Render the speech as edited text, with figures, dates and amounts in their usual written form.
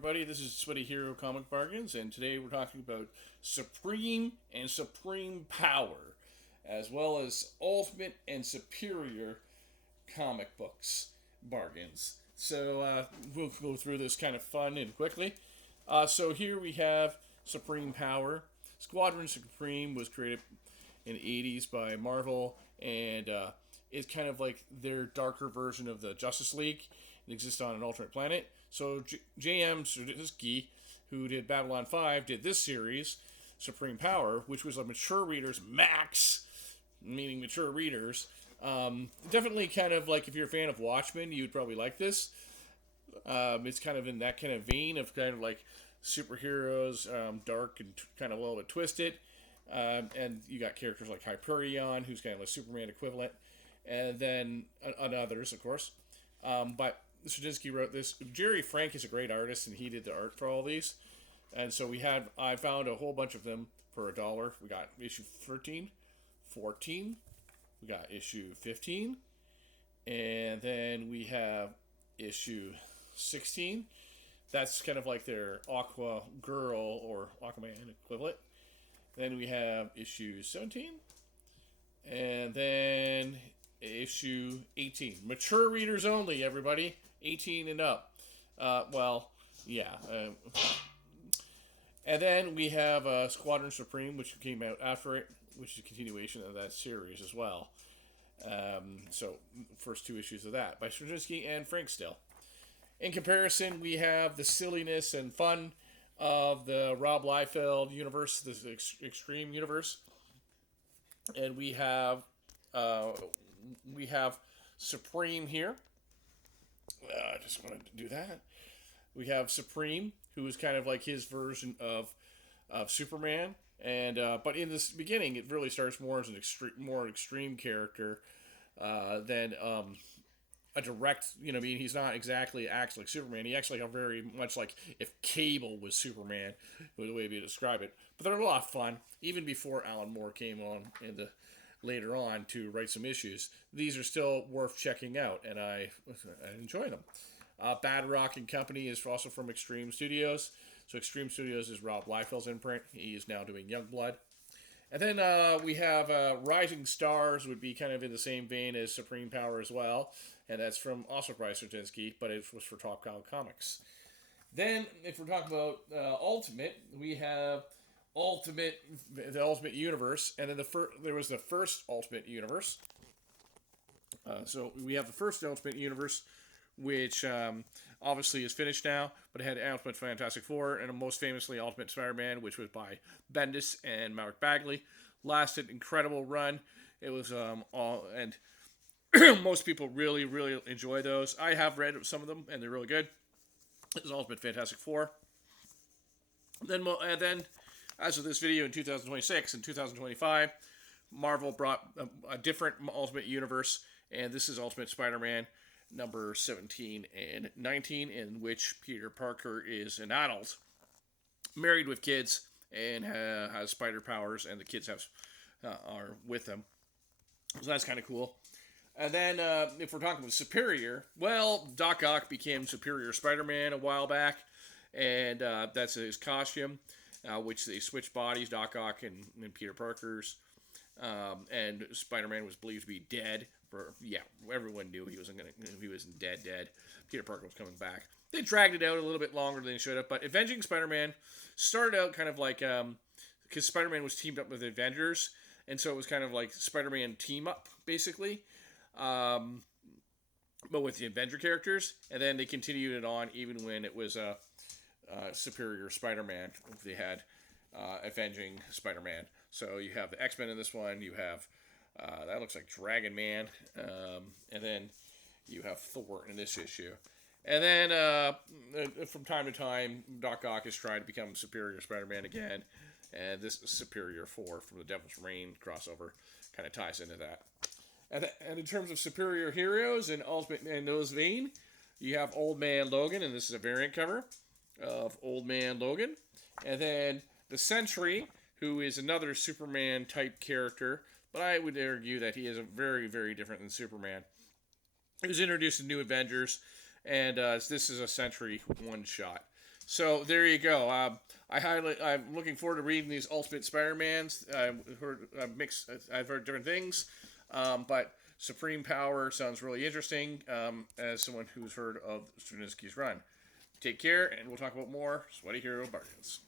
everybody. This is Sweaty Hero Comic Bargains, and today we're talking about Supreme and Supreme Power, as well as Ultimate and Superior comic books bargains. So we'll go through this kind of fun and quickly. So here we have Supreme Power. Squadron Supreme was created in the 80s by Marvel, and it's kind of like their darker version of the Justice League. It exists on an alternate planet. So J.M. Straczynski, who did Babylon 5, did this series, Supreme Power, which was a mature reader's max, meaning mature readers. Definitely kind of like if you're a fan of Watchmen, you'd probably like this. It's kind of in that kind of vein of kind of like superheroes, dark and kind of a little bit twisted. And you got characters like Hyperion, who's kind of a Superman equivalent, and then others, of course. But Straczynski wrote this. Jerry Frank is a great artist, and he did the art for all these. And so I found a whole bunch of them for $1. We got issue 13, 14, we got issue 15, and then we have issue 16. That's kind of like their Aqua Girl or Aquaman equivalent. Then we have issue 17, and then issue 18. Mature readers only, everybody. 18 and up. Yeah. And then we have Squadron Supreme, which came out after it, which is a continuation of that series as well. So, first two issues of that by Straczynski and Frank still. In comparison, we have the silliness and fun of the Rob Liefeld universe, this Extreme universe. And we have Supreme here. I just wanted to do that. We have Supreme, who is kind of like his version of Superman, and but in this beginning, it really starts more as an extreme character than a direct. He's not exactly acts like Superman. He acts like very much like if Cable was Superman, the way we describe it. But they're a lot of fun, even before Alan Moore came on later on to write some issues. These are still worth checking out, and I enjoy them. Bad Rock and Company is also from Extreme Studios. So Extreme Studios is Rob Liefeld's imprint. He is now doing Youngblood. And then we have Rising Stars, would be kind of in the same vein as Supreme Power as well. And that's from also by Straczynski, but it was for Top Cow Comics. Then, if we're talking about Ultimate, we have the Ultimate Universe, and then there was the first Ultimate Universe. So we have the first Ultimate Universe, which obviously is finished now, but it had Ultimate Fantastic Four, and most famously Ultimate Spider-Man, which was by Bendis and Mark Bagley. Lasted incredible run. It was and most people really, really enjoy those. I have read some of them, and they're really good. This is Ultimate Fantastic Four. Then as of this video in 2026 and 2025, Marvel brought a different Ultimate Universe, and this is Ultimate Spider-Man number 17 and 19, in which Peter Parker is an adult, married with kids, and has spider powers, and the kids are with him. So that's kind of cool. And then, if we're talking about Superior, well, Doc Ock became Superior Spider-Man a while back, and that's his costume, which they switched bodies, Doc Ock and Peter Parker's, and Spider-Man was believed to be dead. Everyone knew he wasn't dead. Peter Parker was coming back. They dragged it out a little bit longer than they should have, but Avenging Spider-Man started out kind of like, because Spider-Man was teamed up with the Avengers, and so it was kind of like Spider-Man team up, basically, but with the Avenger characters, and then they continued it on even when it was Superior Spider-Man. They had Avenging Spider-Man. So you have the X-Men in this one, you have that looks like Dragon Man, and then you have Thor in this issue. And then from time to time, Doc Ock is trying to become Superior Spider-Man again, and this is Superior 4 from the Devil's Reign crossover kind of ties into that. And in terms of superior heroes and Ultimate in those vein, you have Old Man Logan, and this is a variant cover of Old Man Logan. And then the Sentry, who is another Superman-type character, but I would argue that he is a very, very different than Superman. He was introduced in New Avengers, and this is a Sentry one-shot. So there you go. I'm looking forward to reading these Ultimate Spider-Mans. I've heard different things, but Supreme Power sounds really interesting. As someone who's heard of Straczynski's run, take care, and we'll talk about more Sweaty Hero Bargains.